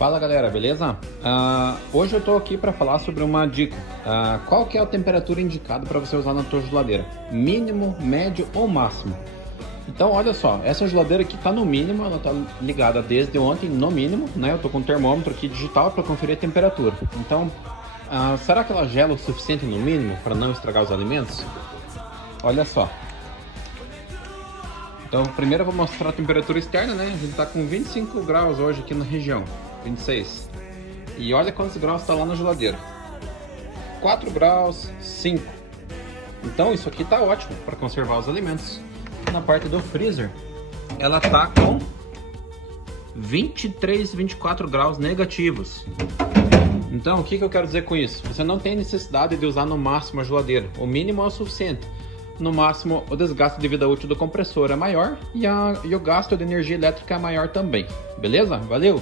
Fala galera, beleza? Hoje eu tô aqui para falar sobre uma dica. Qual que é a temperatura indicada para você usar na tua geladeira? Mínimo, médio ou máximo? Então olha só, essa geladeira aqui tá no mínimo, ela tá ligada desde ontem no mínimo, né? Eu tô com um termômetro aqui digital para conferir a temperatura. Então, será que ela gela o suficiente no mínimo para não estragar os alimentos? Olha só. Então primeiro eu vou mostrar a temperatura externa, né? A gente tá com 25 graus hoje aqui na região. 26. E olha quantos graus está lá na geladeira. 4 graus, 5. Então isso aqui tá ótimo para conservar os alimentos. Na parte do freezer, ela tá com 23, 24 graus negativos. Então o que eu quero dizer com isso? Você não tem necessidade de usar no máximo a geladeira. O mínimo é o suficiente. No máximo, o desgaste de vida útil do compressor é maior e o gasto de energia elétrica é maior também. Beleza? Valeu!